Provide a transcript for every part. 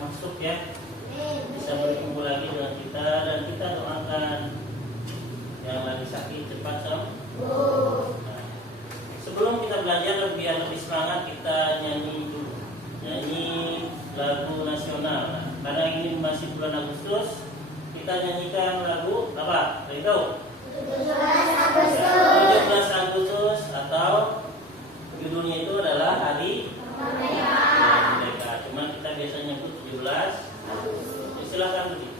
masuk ya, bisa berkumpul lagi dengan kita, dan kita doakan yang lagi sakit cepat sembuh. Nah, sebelum kita belajar biar lebih semangat, kita nyanyi dulu, nyanyi lagu nasional. Nah, karena ini masih bulan Agustus, kita nyanyikan lagu apa? Tahu? 17 Agustus atau judulnya itu adalah Hari Merdeka. Cuma kita biasanya nyebut 17 Agustus. Silakan berdiri.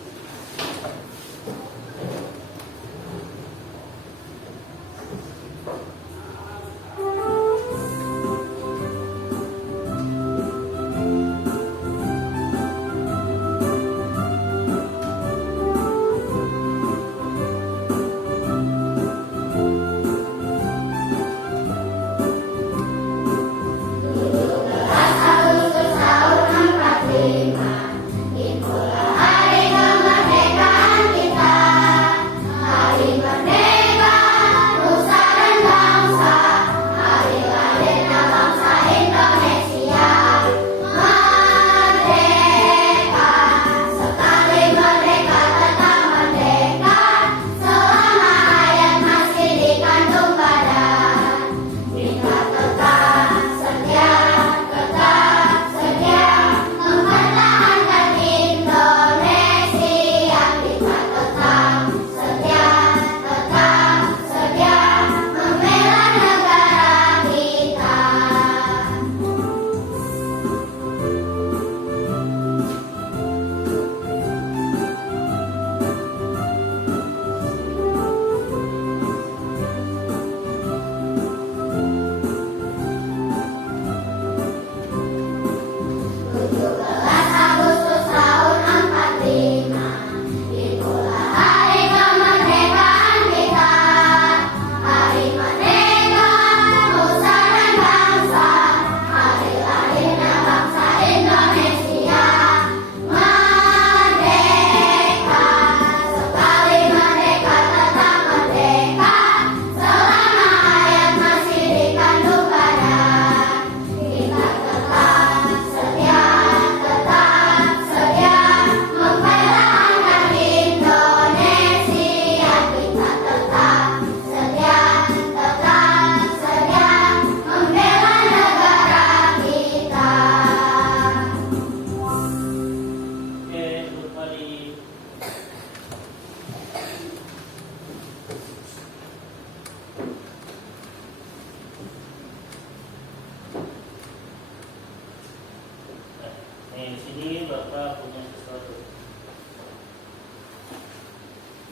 Di sini Bapak punya sesuatu.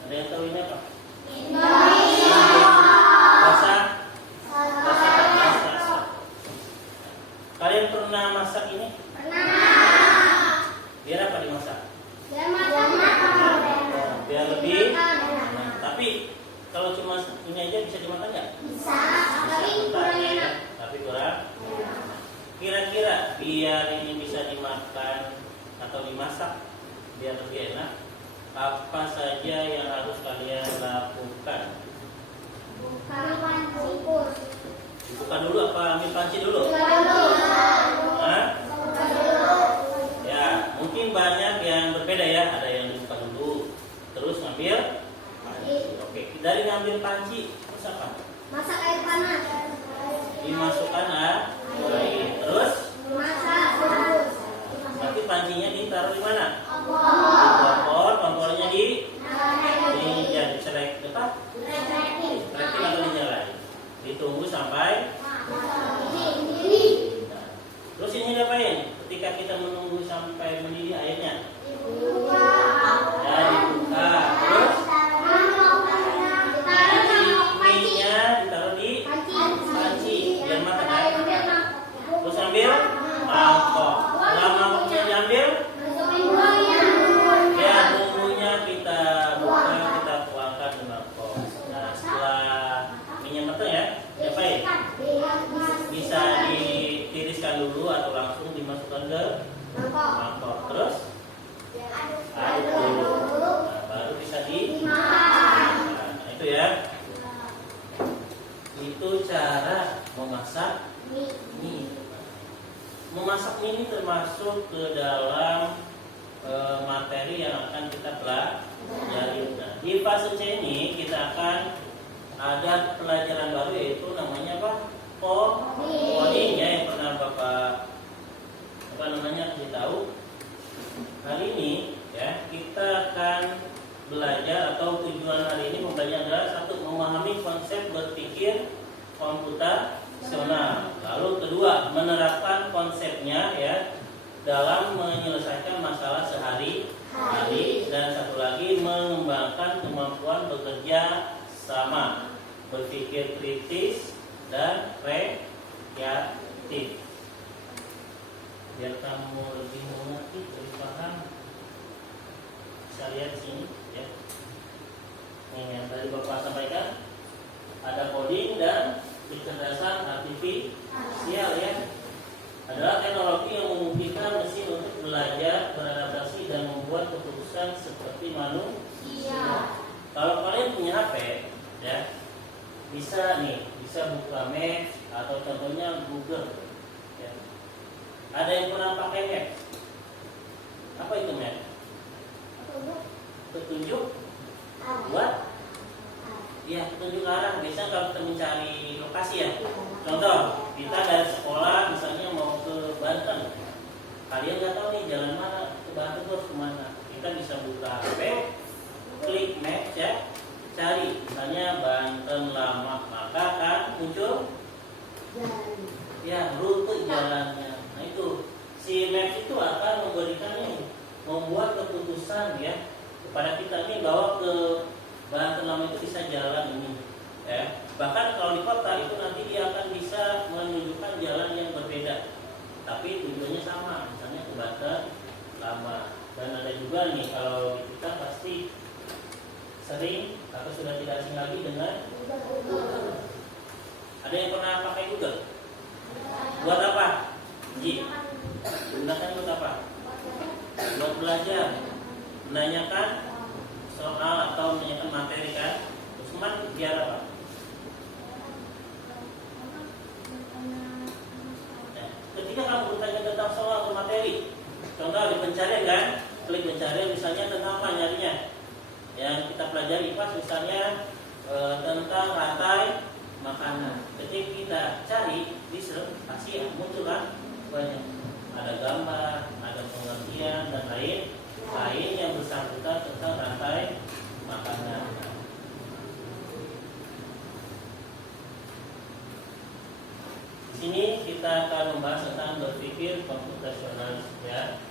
Ada yang tahu ini apa? Bahasa. Kalian pernah masak ini? Pernah. Biar apa dimasak? Biar lebih. Tapi kalau cuma ini aja bisa dimakan nggak? Bisa, tapi kurang enak. Tapi kurang. Kira-kira biar ini bisa dimakan atau dimasak biar lebih enak, apa saja yang harus kalian lakukan? Buka dulu apa ambil panci dulu? Hah? Ya, mungkin banyak yang berbeda ya. Ada yang dibuka dulu, terus ngambil panci. Oke, dari ngambil panci, terus apa? Masak air panas. Dimasukkan air, terus nanti pancinya ditaruh di mana? Kompornya ya dicelek depan, atau dinyalain. Ditunggu sampai. Terus ini diapain? Ketika kita menunggu sampai mendidih airnya, ya dibuka. Terus minyak ditaruh di panci biar matang. Terus ambil mangkok. Setelah mangkoknya diambil, ya bumbunya kita buka, kita tuangkan di mangkok. Nah, setelah minyak matang ya, diapain? Bisa ditiriskan dulu atau langsung dimasukkan ke mangkok. Terus aduk dulu. Nah, baru bisa dimakan. Nah, itu ya. Itu cara memasak mie. Memasak mie ini termasuk ke dalam ada pelajaran baru yaitu namanya apa? Coding ya, yang pernah Bapak kasih tahu. Hari ini ya kita akan belajar atau tujuan hari ini membelajar adalah satu, memahami konsep berpikir komputasional. Lalu kedua, menerapkan konsepnya ya dalam menyelesaikan masalah sehari-hari, dan satu lagi mengembangkan kemampuan bekerja sama, berpikir kritis dan kreatif. Biar kamu lebih mengerti, lebih paham, bisa lihat sini ya. Ini yang tadi Bapak sampaikan, ada coding dan kecerdasan artifisial ya. Adalah teknologi yang memungkinkan mesin untuk belajar, beradaptasi dan membuat keputusan seperti manusia. Kalau kalian punya HP ya, bisa buka Maps atau contohnya Google ya. Ada yang pernah pakai Maps? Apa itu Maps? Petunjuk buat ya, petunjuk arah. Biasanya kalau kita mencari lokasi ya, contoh kita dari sekolah misalnya mau ke Banten, kalian nggak tahu nih jalan mana ke Banten, terus kemana, kita bisa buka HP, klik Maps ya, cari misalnya Banten Lama, maka akan muncul ya rute jalannya. Nah itu si Maps itu akan memberikannya, membuat keputusan ya kepada kita ini bahwa ke Banten Lama itu bisa jalan ini ya. Bahkan kalau di kota itu nanti dia akan bisa menunjukkan jalan yang berbeda, tapi tujuannya sama, misalnya ke Banten Lama. Dan ada juga nih, kalau kita pasti sering atau sudah tidak asing lagi dengan Google. Ada yang pernah pakai Google? Buat apa? Ji, gunakan buat apa? Buat belajar, menanyakan soal atau menanyakan materi kan? Terus kemarin biar apa? Nah, ketika kamu bertanya tentang soal atau materi, contoh di pencarian kan, klik pencarian misalnya tentang apa nyarinya? Yang kita pelajari pas misalnya tentang rantai makanan. Ketika kita cari di search pasti muncul kan banyak, ada gambar, ada pengertian dan lain yang bersangkutan tentang rantai makanan. Di sini kita akan membahas tentang berpikir komputasional ya.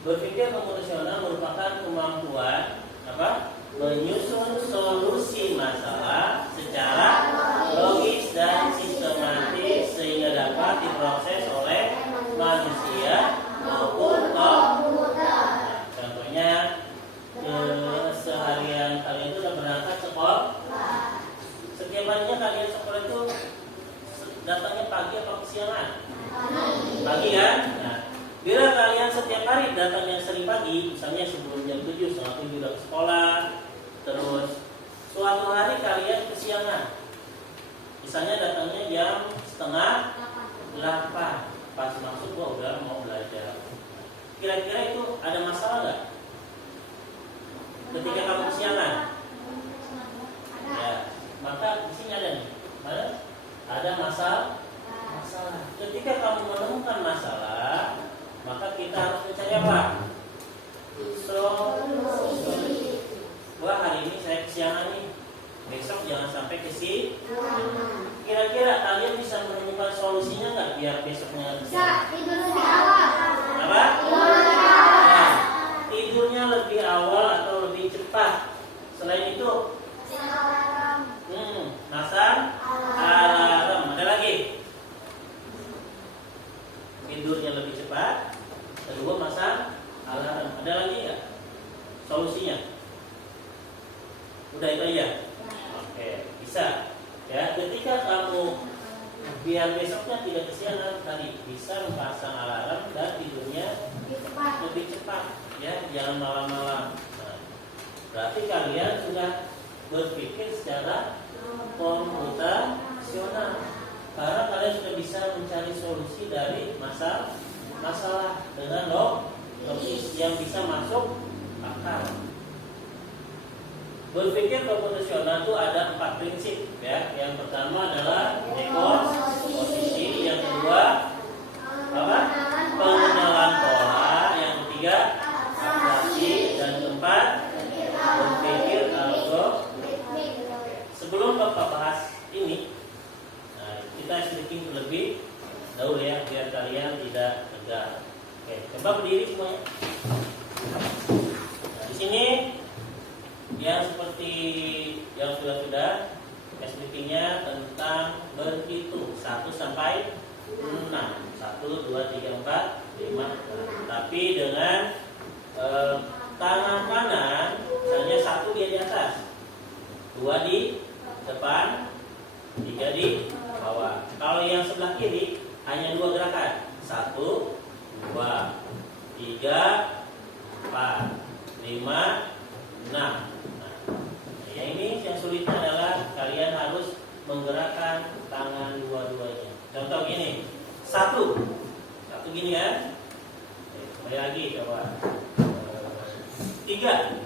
Berpikir komputasional merupakan kemampuan apa? Menyusun solusi masalah secara logis dan sistematis sehingga dapat diproses oleh manusia maupun komputer. Contohnya seharian kalian itu sudah berangkat sekolah. Setiap harinya kalian sekolah itu datangnya pagi atau kesiangan? Pagi kan? Nah, bila kalian setiap hari datang yang sering pagi, misalnya sebelum jam 7, setengah 7 udah ke sekolah, terus suatu hari kalian kesiangan, misalnya datangnya jam setengah 8, pas masuk gua udah mau belajar. Kira-kira itu ada masalah nggak? Ketika kamu kesiangan, ya, maka di sini ada nih, ada masalah. Ketika kamu menemukan masalah, maka kita harus mencari apa? Solusi. Wah, hari ini saya kesiangan nih, besok jangan sampai kesiangan. Kira-kira kalian bisa menemukan solusinya nggak biar besoknya Bisa tidur lebih awal. apa? Nah, tidurnya lebih awal atau lebih cepat. Selain itu, masang alarm. Ada lagi? Tidurnya lebih cepat. Kedua, masang alarm. Ada lagi nggak solusinya? Udah itu aja. Oke, bisa. Ya, ketika kamu biar besoknya tidak kesiangan tadi, bisa memasang alarm dan tidurnya lebih cepat. Ya, jangan malam-malam. Nah, berarti kalian sudah berpikir secara komputasional. Karena kalian sudah bisa mencari solusi dari masalah dengan logis yang bisa masuk akal. Berpikir komputasional itu ada 4 prinsip ya. Yang pertama adalah dekomposisi, yang kedua apa? Pengenalan pola, yang ketiga abstraksi, dan keempat berpikir algoritmik. Sebelum Bapak bahas ini, kita sedikit lebih dahulu ya, biar kalian tidak tegang. Oke, coba berdiri semuanya. Nah, di sini yang seperti yang sudah SPP-nya tentang berhitung 1 sampai 6. 1, 2, 3, 4, 5. Tapi dengan tangan kanan hanya 1 dia di atas, 2 di depan, 3 di bawah. Kalau yang sebelah kiri hanya 2 gerakan, 1, 2, 3, 4, 5, 6. Yang ini yang sulitnya adalah kalian harus menggerakkan tangan dua-duanya. Contoh gini, 1 gini ya. Kembali lagi coba. 3.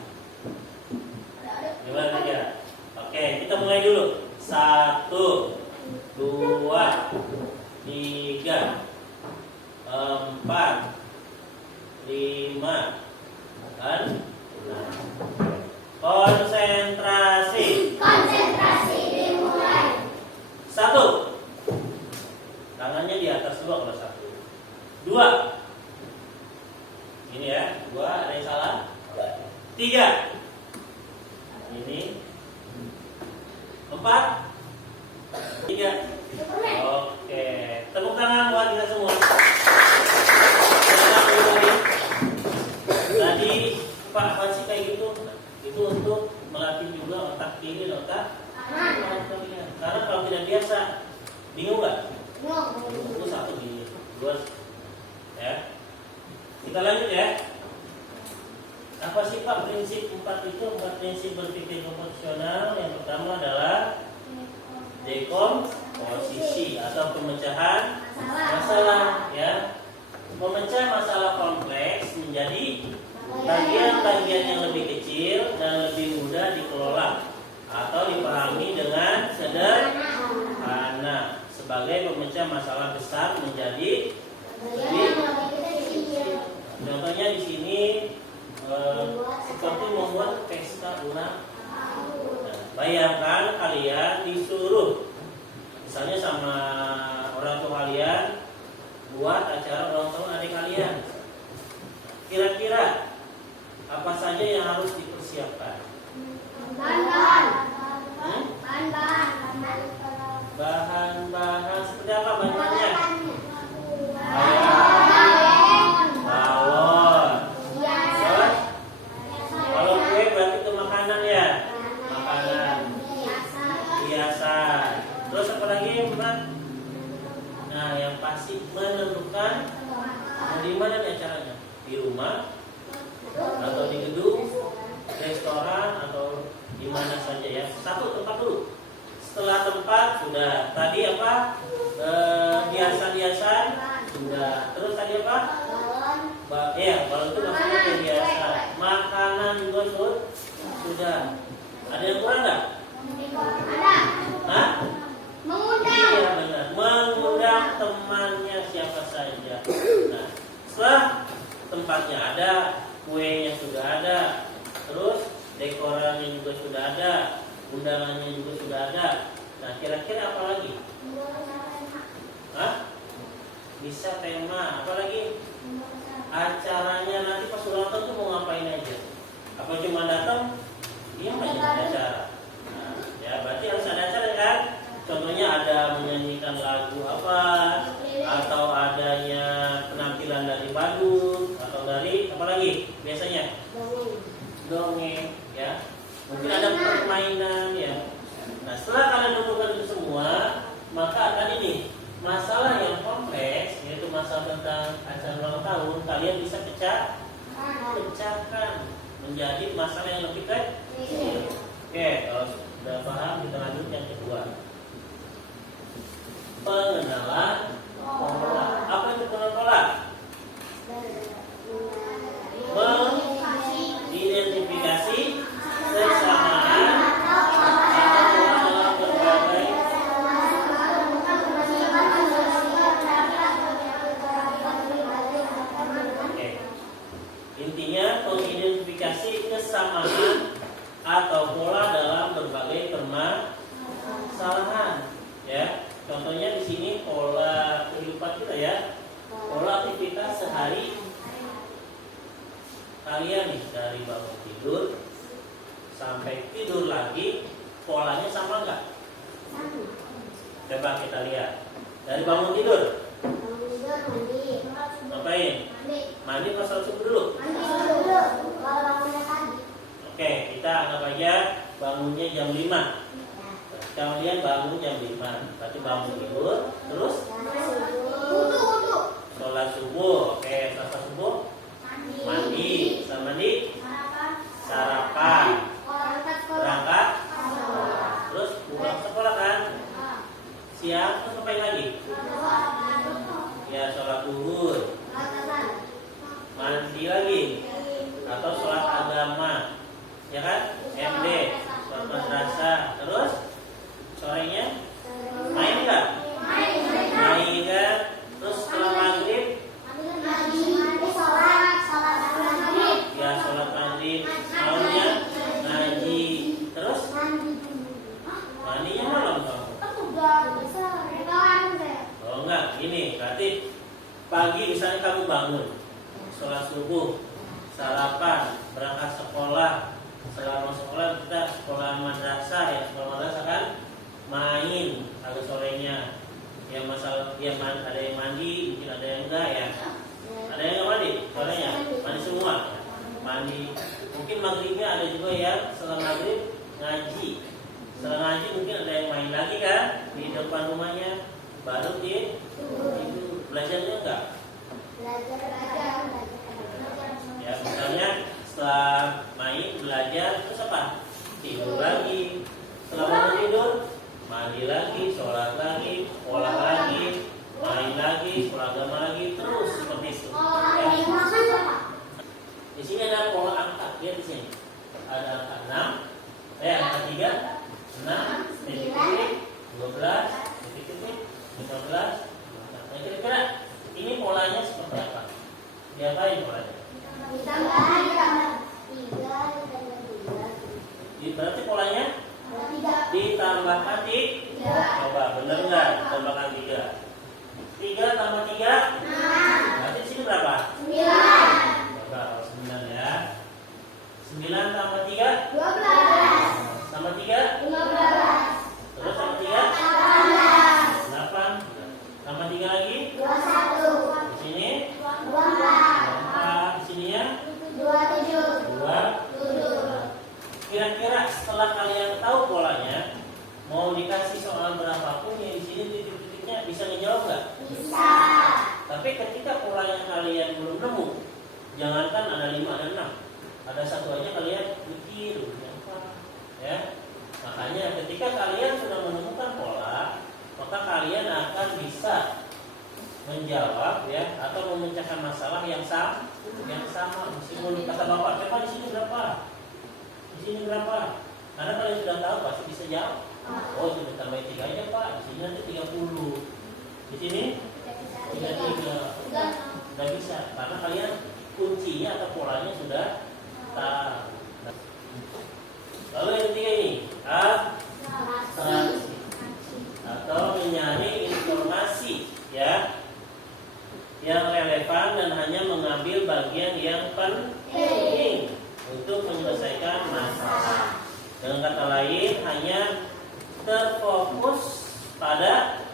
Gimana 3? Oke, kita mulai dulu. 1, 2, 3, 4, 5, dan 6. Konsentrasi. Konsentrasi dimulai. 1. Tangannya di atas dulu kalau 1. 2. Ini ya, 2 ada yang salah. 3. Ini. 4. 3. Oke, tepuk tangan buat kita semua. Tadi Pak masih kayak gitu. Itu untuk melatih juga otak kiri dan otak kanan kalian. Karena kalau tidak biasa, bingung nggak? Itu 1 gini, 2 ya. Kita lanjut ya. Apa sih Pak prinsip 4 itu? 4 prinsip berpikir komputasional. Yang pertama adalah dekomposisi atau pemecahan masalah ya. Memecah masalah kompleks menjadi bagian-bagian yang lebih kecil dan lebih mudah dikelola atau dipahami dengan sederhana. Sebagai pemecah masalah besar menjadi lebih kecil. Contohnya di sini seperti membuat pesta ulang. Bayangkan kalian disuruh misalnya sama orang tua kalian buat acara ulang tahun adik kalian. Kira-kira apa saja yang harus dipersiapkan? Bahan-bahan seperti apa bahannya? Bawon. Terus, kalau kue berarti itu makanan ya? Makanan. Hiasan. Terus apa lagi Mbak? Nah, yang pasti menentukan di mana nih acaranya? Di rumah atau di gedung, restoran atau di mana saja ya. 1 tempat dulu. Setelah tempat sudah. Tadi apa? Hiasan-hiasan sudah. Terus tadi apa? Ya, kalau itu maksudnya hiasan. Makanan juga sudah. Ada yang kurang nggak? Hah? Mengundang. Iya benar. Mengundang temannya siapa saja. Nah, setelah tempatnya ada, kuenya sudah ada, terus dekorannya juga sudah ada, undangannya juga sudah ada. Nah, kira-kira apa lagi? Hah? Bisa tema, apa lagi? Acaranya nanti pas ulang tahun tuh mau ngapain aja? Apa cuma datang? Iya aja acara. Nah, ya berarti harus ada acara kan? Contohnya ada menyanyikan lagu apa, atau adanya penampilan dari badut, atau dari apa lagi biasanya? Dongeng, ya. Mungkin ada permainan, ya. Nah, setelah kalian menentukan itu semua, maka akan ini masalah yang kompleks, yaitu masalah tentang acara ulang tahun, kalian bisa pecahkan menjadi masalah yang lebih kecil. Oke, kalau sudah paham, kita lanjut yang kedua. Pengenalan pola. Apa itu pengenalan pola? Mengidentifikasi kesamaan dengan mengidentifikasi kesamaan atau pola dalam berbagai permasalahan. Ya, contohnya di sini pola kehidupan kita ya, pola aktivitas sehari kalian nih dari bangun tidur sampai tidur lagi, polanya sama nggak? Coba kita lihat. Dari bangun tidur, ngapain? Mandi pas sholat subuh dulu. Oke, kita anggap aja bangunnya jam 5. Kalian bangun jam 5, berarti bangun tidur, terus sholat subuh. Oke, sholat subuh, mandi, setelah mandi, sarapan, berangkat, terus pulang sekolah kan? Siang, terus ngapain lagi? Ya, sholat zuhur, mandi lagi, atau sholat agama, ya kan? MD, sholat madrasah, terus sorenya main nggak? Main kan? Terus setelah maghrib, ya sholat maghrib, malamnya ngaji, terus mandinya malam kamu? Oh enggak, gini, berarti pagi misalnya kamu bangun, sholat subuh, sarapan, berangkat sekolah. Selama sekolah kita sekolah madrasah ya, sekolah madrasah kan main agak sorenya. Yang masalah dia ada yang mandi, mungkin ada yang enggak ya. Ada yang enggak mandi, sorenya mandi semua. Mandi, mungkin maghribnya ada juga yang setelah maghrib ngaji. Setelah ngaji mungkin ada yang main lagi kan di depan rumahnya, baru dia belajarnya enggak? Ya misalnya setelah main belajar terus apa? Tidur lagi. Setelah bangun tidur mandi lagi, sholat lagi, sekolah lagi, main lagi, sekolah agama lagi, terus seperti itu. Ya. Di sini ada pola angka, lihat di sini. Ada angka 6, angka 3, 6, titik-titik, 12, titik-titik, 15. Nah, kira-kira ini polanya seperti apa? Diapain polanya? Berarti polanya ditambahkan 3. Coba bener nggak ditambahkan 3? 3 tambah 3 berarti di sini berapa? 9. Coba 9 ya. 9 tambah 3 12. Tambah 3 15. Terus tambah 3 8. Tambah 3 lagi 21. Di sini 24. Di sininya 27. Kira-kira setelah kalian tahu polanya, mau dikasih soal berapapun yang di sini titik-titiknya bisa ngejawab nggak? Bisa. Tapi ketika polanya kalian belum nemu, jangankan ada 5 dan 6, ada satu aja kalian mikir, ya. Makanya ketika kalian sudah menemukan pola, maka kalian akan bisa menjawab ya atau memecahkan masalah yang sama. Meskipun kata bapak, "Coba di sini berapa? Di sini berapa?" Karena kalian sudah tahu pasti bisa jawab. Oh, itu tambah 3 aja Pak. Di sini nanti 30. Di sini 33. Tidak bisa karena kalian kuncinya atau polanya sudah tahu. Lalu yang ketiga ini, abstraksi atau menyaring informasi ya yang relevan dan hanya mengambil bagian yang penting untuk menyelesaikan masalah. Dengan kata lain, hanya terfokus pada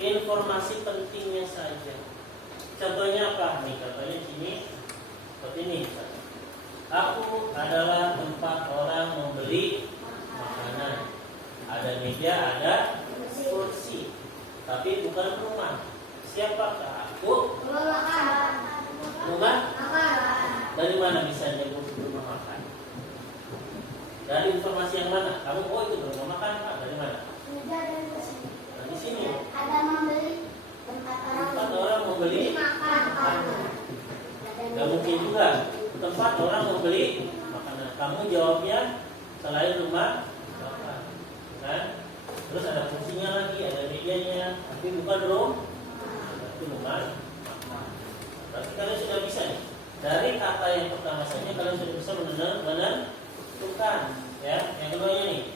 informasi pentingnya saja. Contohnya apa nih? Contohnya di sini seperti ini. Aku adalah tempat orang membeli makanan. Ada meja, ada kursi, tapi bukan rumah. Siapakah aku? Rumah? Dari mana bisa nyebut rumah makan? Dari informasi yang mana? Kamu itu rumah makan Pak? Dari mana? Di sini. Ada membeli tempat orang membeli makanan. Gak mungkin juga tempat orang membeli makanan. Kamu jawabnya selain rumah makan, kan? Terus ada kursinya lagi, ada mejanya, tapi bukan rumah makan. Berarti kalian sudah bisa nih Dari kata yang pertama saja kalian sudah bisa menentukan. Ya, yang keduanya nih.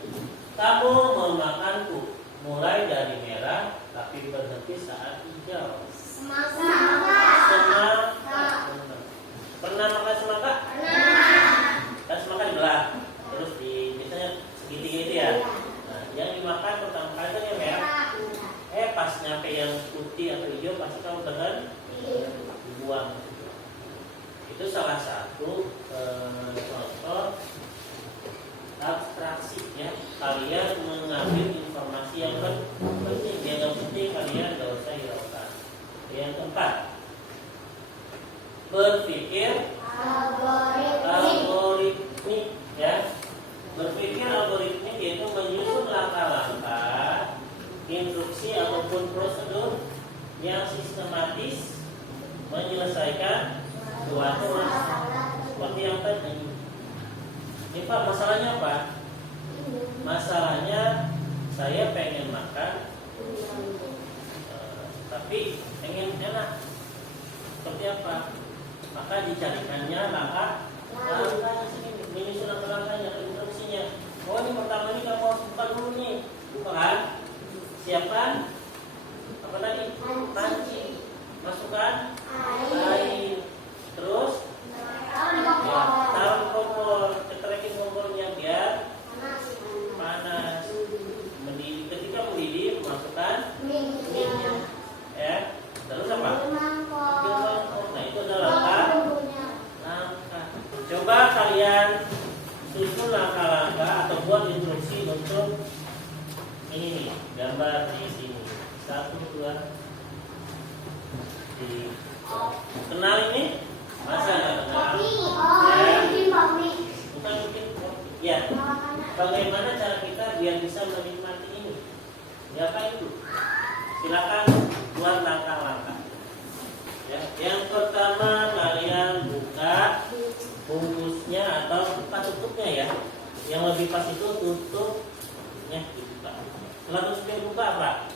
Kamu memakanku mulai dari merah tapi berhenti saat hijau. Semangka. Pernah makan semangka? Kan semangka dibelah, terus biasanya segitiga itu ya. Nah, yang dimakan pertama kali kan yang merah. Pas nyampe yang putih atau hijau pasti kamu dibuang. Itu salah satu contoh abstraksi ya. Kalian mengambil informasi yang penting, yang penting kalian gak usah hiraukan. Yang keempat, berpikir algoritmik ya. Berpikir algoritmik yaitu menyusun langkah-langkah, instruksi ataupun prosedur yang sistematis menyelesaikan suatu masalah seperti yang tadi. Ini Pak, masalahnya apa? Masalahnya saya pengen makan, tapi pengen enak. Seperti apa? Maka dicarikannya langkah sini, menyusun langkah-langkahnya, instruksinya. Oh, ini pertama ini kamu harus buka dulu nih, buka kan? Siapkan apa tadi? Panci, masukkan air, terus ya, taruh kompor, cetrekin kompornya biar panas. Mendidih, ketika mendidih masukkan minyak, ya. Terus apa? Nah, itu adalah langkah. Coba kalian susun langkah-langkah atau buat instruksi untuk ini nih, gambar di sini. 1, 2, 3. Kenal ini? Masa nggak kenal? Bukan bikin kopi. Ya. Bagaimana cara kita biar bisa menikmati ini? Ya apa itu? Silakan buat langkah-langkah. Ya. Yang pertama kalian buka bungkusnya atau buka tutupnya ya. Yang lebih pas itu tutupnya dibuka. Setelah tutupnya dibuka apa?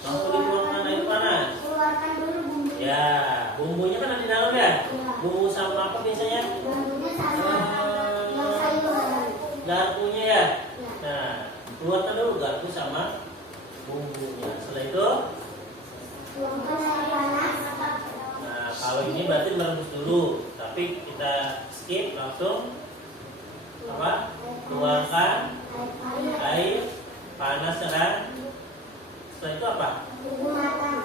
Langsung dituangkan air panas. Keluarkan dulu bumbu. Ya, bumbunya kan ada di dalam ya. Bumbu sama apa biasanya? Bumbunya sama yang sayuran. Garpunya ya. Nah, keluarkan dulu garpu sama bumbunya. Setelah itu, Tuangkan air panas. nah kalau ini berarti merebus dulu. Tapi kita skip langsung apa? Tuangkan air panas kan. Setelah itu apa? Bumbu matang.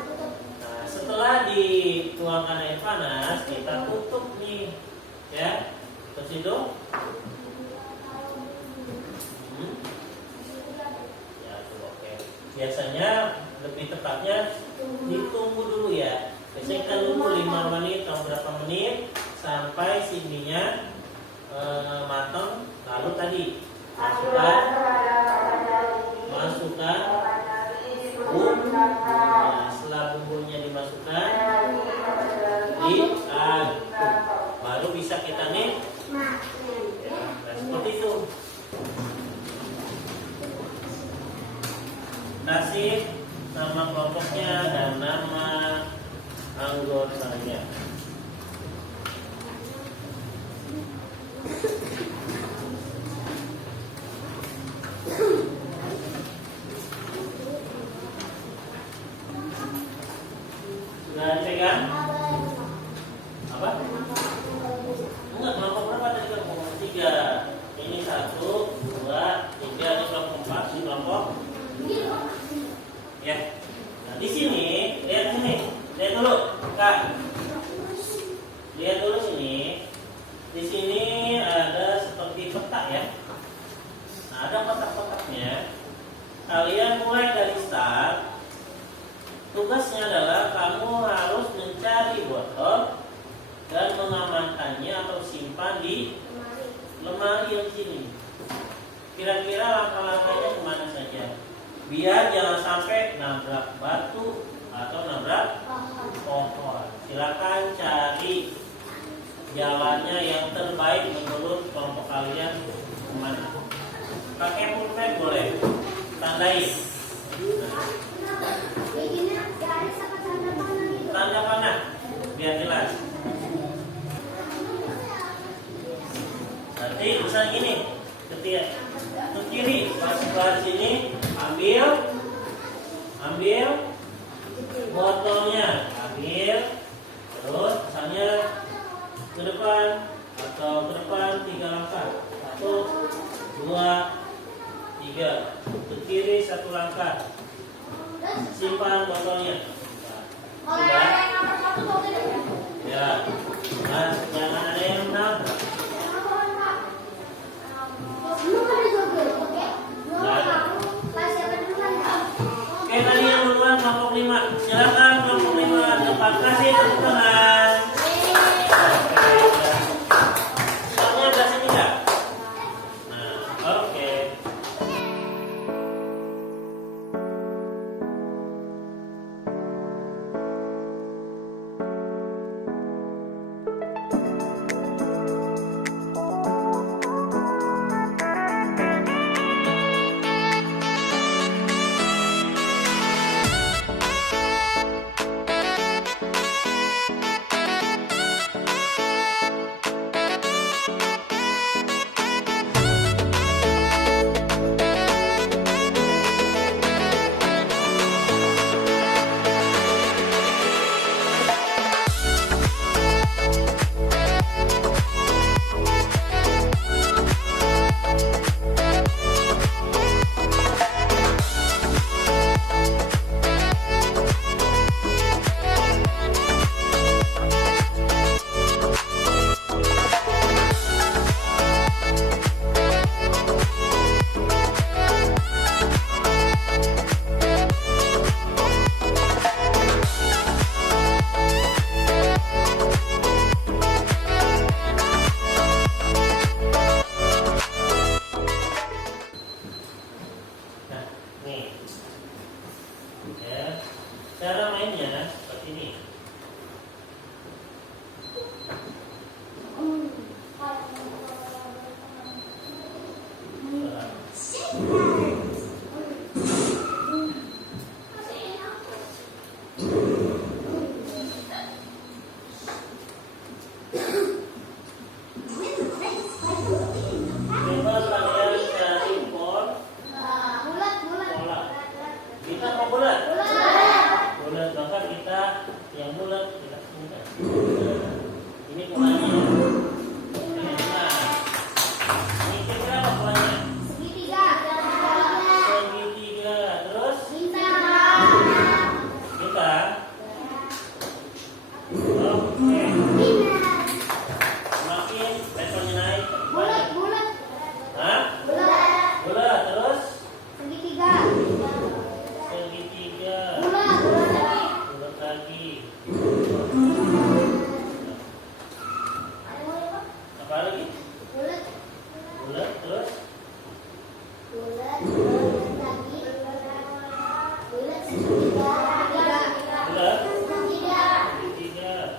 Nah, setelah dituangkan air panas, kita tutup nih, ya. Terus itu, ya, oke. Biasanya lebih tepatnya ditunggu dulu ya. Biasanya kita tunggu 5 menit atau berapa menit sampai sininya matang. Lalu tadi masukkan bumbu. Nah, setelah bumbunya dimasukkan, diaduk, baru bisa kita nih. Nah, seperti itu. Kasih nama kelompoknya dan nama anggotanya. Sudah dipegang? Apa? Enggak, kelompok berapa tadi kelompok 3. Ini 1, 2, 3, ini kelompok 4, ini kelompok. Ya. Nah, di sini, lihat sini. Lihat dulu, Kak. Lihat dulu sini. Di sini ada seperti peta ya. Nah, ada kotak-kotaknya. Kalian mulai dari start. Tugasnya adalah kamu harus mencari botol dan mengamankannya atau simpan di lemari yang sini. Kira-kira langkah-langkahnya kemana saja? Biar jangan sampai nabrak batu atau nabrak pohon. Silakan cari jalannya yang terbaik menurut kelompok kalian kemana. Pakai pulpen boleh, tandai. Bikinnya garis apa tanda tangan? Jadi misalnya gini, ketika ke kiri pas sebelah sini ambil botolnya, terus misalnya ke depan atau ke depan 3 langkah, 1, 2, 3, ke kiri 1 langkah, simpan botolnya. Sudah? Ya, nah, jangan ada yang nabrak. Oke, tadi yang duluan kelompok 5. Silakan kelompok 5 depan, kasih tepuk tangan. Soalnya belah sini enggak? Nah, oke. Cara mainnya seperti ini. Bebas kalian cari bola. Kita mau bulat. Bulat, maka kita yang bulat kita sini. Ini polanya. Nah, ini berapa polanya? Segitiga. Terus bintang. Oke. Semakin levelnya naik. Hah? Bulat. Terus segitiga. Bulat lagi. Apa lagi? Bulat terus. Bulat. Segitiga.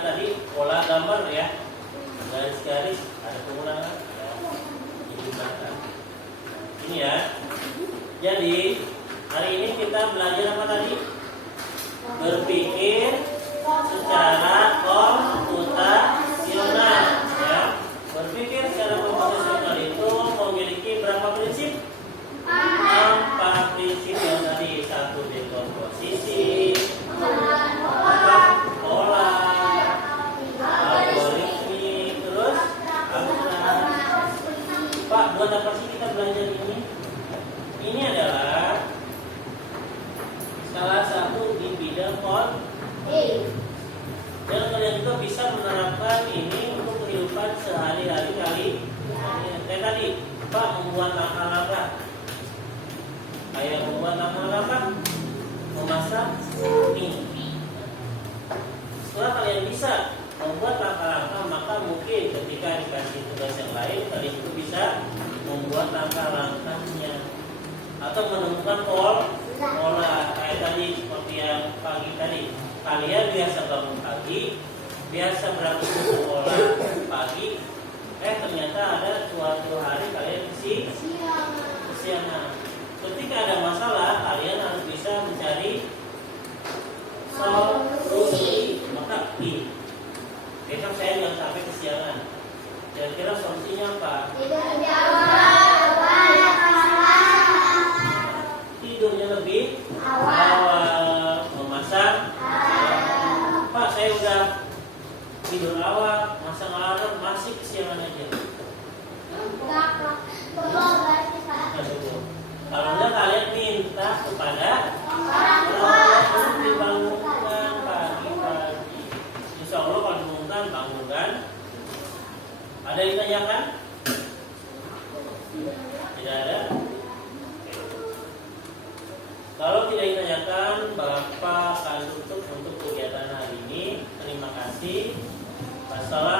tadi pola gambar ya, garis-garis, ada pengulangan, ya, digunakan. Ini ya. Jadi hari ini kita belajar apa tadi? Berpikir secara komputasional. Ya. Berpikir secara komputasional itu memiliki berapa prinsip? 4 prinsip yang tadi. 1 dekomposisi, pola, algoritmik, terus abstrak. Pak, buat apa sih kita belajar ini? Ini adalah salah satu di bidang dan kalian juga bisa menerapkan ini untuk kehidupan sehari-hari kali. Kayak tadi, Pak, membuat langkah-langkah. Kayak membuat langkah-langkah, memasak mie. Setelah kalian bisa membuat langkah-langkah, maka mungkin ketika dikasih tugas yang lain, kalian juga bisa membuat langkah-langkahnya atau menemukan pola. Kayak tadi seperti yang pagi tadi, kalian biasa bangun pagi, biasa beraktivitas sekolah pagi, ternyata ada suatu hari kalian kesiangan. Ketika ada masalah, kalian harus bisa mencari solusi. Maka besok saya jangan sampai kesiangan. Kira-kira solusinya apa? Tidurnya lebih awal, memasak. Pak, saya udah tidur awal, masang alarm, masih kesiangan aja. Kalau enggak, kalian minta kepada orang tua untuk dibangunkan pagi-pagi. Insya Allah kalau bangunkan. Ada yang ditanyakan? Tidak ada? Kalau tidak ditanyakan, Bapak akan tutup untuk kegiatan hari ini. Terima kasih. Wassalam.